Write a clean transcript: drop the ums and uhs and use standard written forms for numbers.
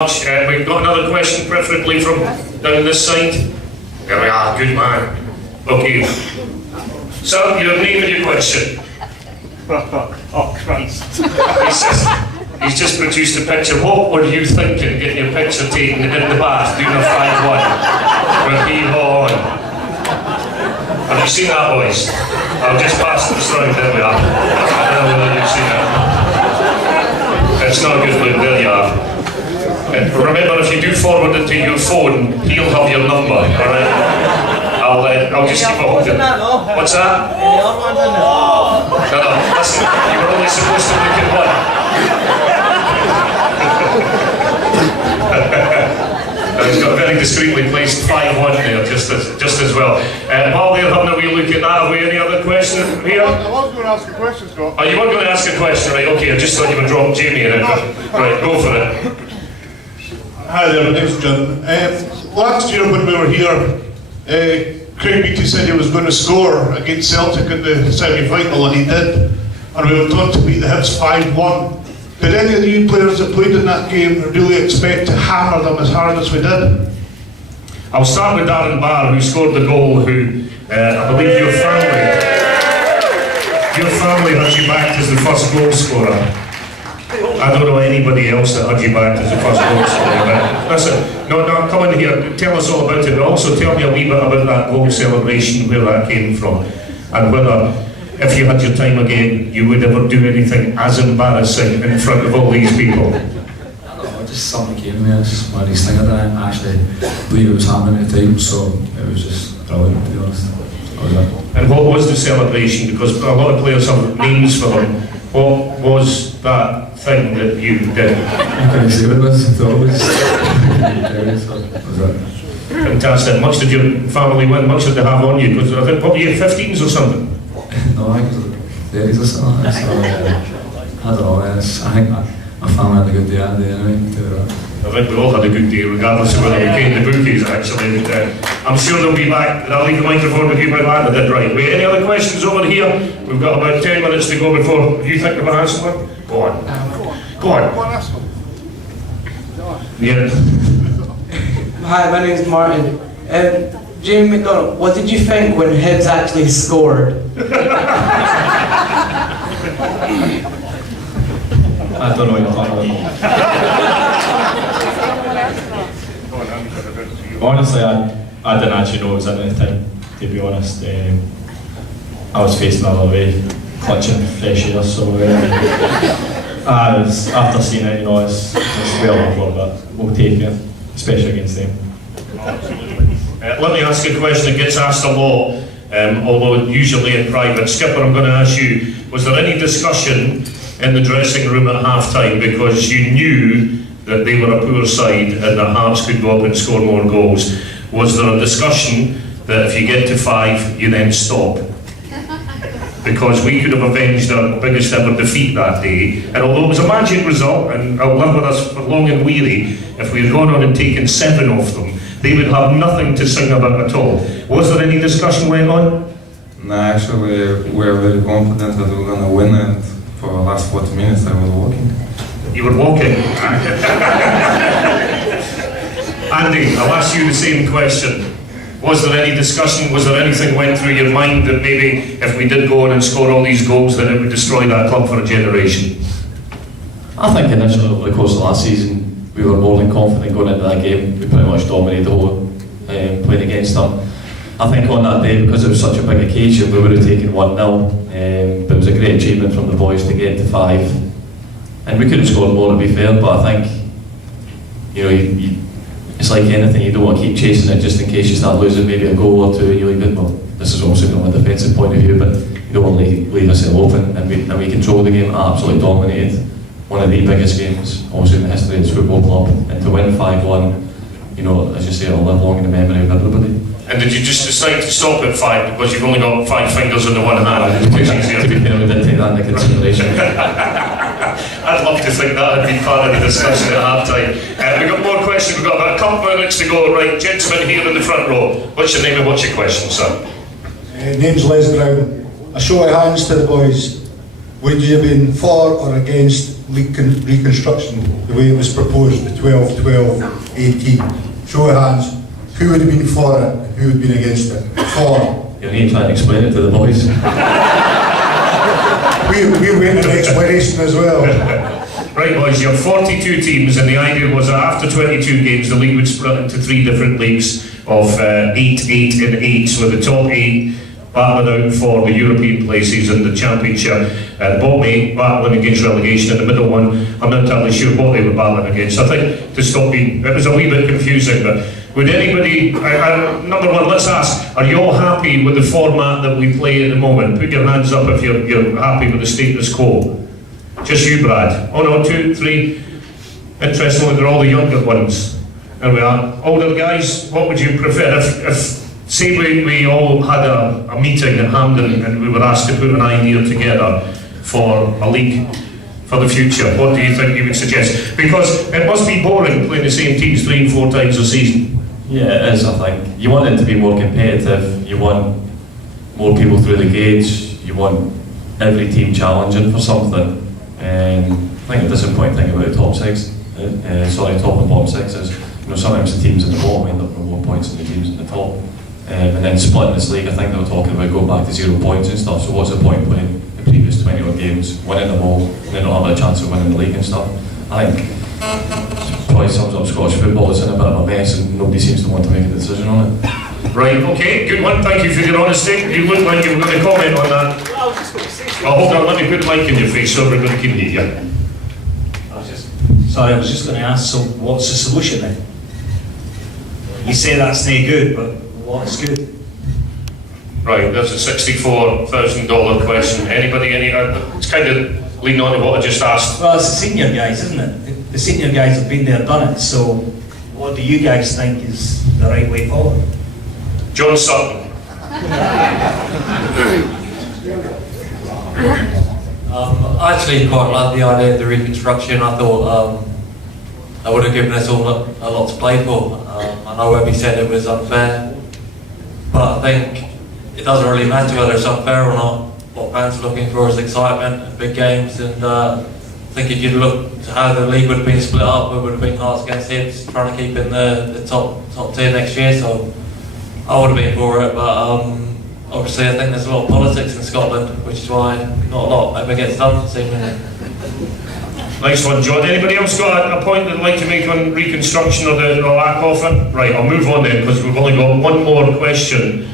We've got another question, preferably from down this side. There we are, good man. Okay. So, your name and your question. Oh, Christ. He's just produced a picture. What were you thinking, getting your picture taken in the bath, doing a 5-1? With Heave on. Have you seen that, boys? I'll just pass this round, there we are. I don't know whether you've seen it. It's not a good look, there you are. Remember, if you do forward it to your phone, he'll have your number, alright? I'll just keep it holding. What's that? No, listen, you were only supposed to look at one. He's got very discreetly placed 5-1 there, just as well. While they're having a wee look at that, have we any other questions here? I was going to ask a question, Scott. Oh, you weren't going to ask a question, right? Okay, I just thought you would drop Jamie in it. Right, go for it. Hi there, my name's John. Last year when we were here, Craig Beattie said he was going to score against Celtic in the semi-final, and he did. And we were told to beat the Hibs 5-1. Did any of you players that played in that game really expect to hammer them as hard as we did? I'll start with Darren Barr, who scored the goal, who I believe your family had you backed as the first goal scorer. I don't know anybody else that had you back as the first goal scorer, but listen, no, come in here, tell us all about it, but also tell me a wee bit about that goal celebration, where that came from, and whether, if you had your time again, you would ever do anything as embarrassing in front of all these people. I don't know, just something came to me. It's just one of these things. I didn't actually believe it was happening at the time, so it was just brilliant, to be honest. And what was the celebration? Because a lot of players have names for them. What was that thing that you did? I couldn't say what it was, I thought it was. Fantastic. Much did your family win? Much did they have on you? Because I think, what were you, 15s or something? No, I think it was 30s or something. So, I don't know, I think my family had a good day that day anyway. I think we all had a good day, regardless of whether we came the bookies, actually. I'm sure they'll be back. I'll leave the microphone with you by that. I did right. Wait, any other questions over here? We've got about 10 minutes to go before you think of an answer one. Go on. Go on. Go on, ask them. Yeah. Hi, my name is Martin. Jamie McDonald, what did you think when Hibs actually scored? I don't know what you're talking about. Honestly, I didn't actually know it was at any time, to be honest. I was facing the other way, clutching fresh air, so after seeing it, it's well over, but we'll take it, especially against them. Absolutely. Let me ask a question that gets asked a lot, although usually in private. Skipper, I'm going to ask you, was there any discussion in the dressing room at half-time because you knew that they were a poor side and that Hearts could go up and score more goals? Was there a discussion that if you get to 5, you then stop? Because we could have avenged our biggest ever defeat that day, and although it was a magic result, and it'll live with us for long and weary, if we had gone on and taken 7 off them, they would have nothing to sing about at all. Was there any discussion went on? No, actually, we were very confident that we were going to win, and for the last 40 minutes I was walking. You were walking. Andy, I'll ask you the same question. Was there any discussion, was there anything went through your mind that maybe if we did go on and score all these goals that it would destroy that club for a generation? I think initially over the course of last season we were more than confident going into that game. We pretty much dominated the whole playing against them. I think on that day, because it was such a big occasion, we would have taken 1-0, but it was a great achievement from the boys to get to 5. And we could have scored more, to be fair, but I think it's like anything, you don't want to keep chasing it just in case you start losing maybe a goal or 2 and you leave it. Well, this is obviously from a defensive point of view, but you don't want to leave us open, and we controlled the game, absolutely dominated. One of the biggest games, obviously, in the history of this football club, and to win 5-1, as you say, it'll live long in the memory of everybody. And did you just decide to stop at 5 because you've only got 5 fingers on the one hand? To be fair, we did take that into consideration. I'd love to think that had been part of the discussion at half-time. We've got more questions, we've got about a couple of minutes to go. Right, gentlemen here in the front row. What's your name and what's your question, sir? Name's Les Brown. A show of hands to the boys. Would you have been for or against reconstruction, the way it was proposed, the 12-12-18. Show of hands, who would have been for it and who would have been against it? For. You need to try and explain it to the boys. We went an explanation as well. Right, boys, you have 42 teams, and the idea was that after 22 games, the league would split into 3 different leagues of 8, 8 and 8, so the top 8 battling out for the European places in the Championship. The bottom 8 battling against relegation, and the middle one, I'm not entirely sure what they were battling against. I think to stop being, it was a wee bit confusing, but would anybody, number one, let's ask, are you all happy with the format that we play at the moment? Put your hands up if you're happy with the status quo. Just you, Brad. Oh no, 2, 3. Interestingly, they're all the younger ones. There we are. Older guys, what would you prefer? If say we all had a meeting at Hampden and we were asked to put an idea together for a league for the future, what do you think you would suggest? Because it must be boring playing the same teams 3 and 4 times a season. Yeah, it is, I think. You want it to be more competitive, you want more people through the gauge, you want every team challenging for something. I think the disappointing thing about the top 6, top and bottom 6 is, sometimes the teams in the bottom end up with more points than the teams in the top. And then splitting this league, I think they were talking about going back to 0 points and stuff, so what's the point playing the previous 20 odd games, winning them all, and then not having a chance of winning the league and stuff. I think probably sums up Scottish football. It's in a bit of a mess and nobody seems to want to make a decision on it. Right, okay, good one, thank you for your honesty. You look like you were going to comment on that. Well, I was just going to say something. Oh, hold on, let me put the mic in your face so everybody can hear you. I was just going to ask, so what's the solution then? You say that's no good, but what's good? Right, that's a $64,000 question. Anybody, it's kind of leading on to what I just asked. Well, it's the senior guys, isn't it? The senior guys have been there, done it, so what do you guys think is the right way forward? John Sutton. I actually quite like the idea of the reconstruction. I thought that would have given us all a lot to play for. I know Webby said it was unfair, but I think it doesn't really matter whether it's unfair or not. What fans are looking for is excitement and big games, and I think if you look to how the league would have been split up, it would have been Hearts against Hibs, trying to keep in the top tier next year, so I would have been for it, but obviously I think there's a lot of politics in Scotland, which is why not a lot ever gets done, seemingly. Nice one, John. Anybody else got a point they'd like to make on reconstruction or the lack of it? Right, I'll move on then, because we've only got one more question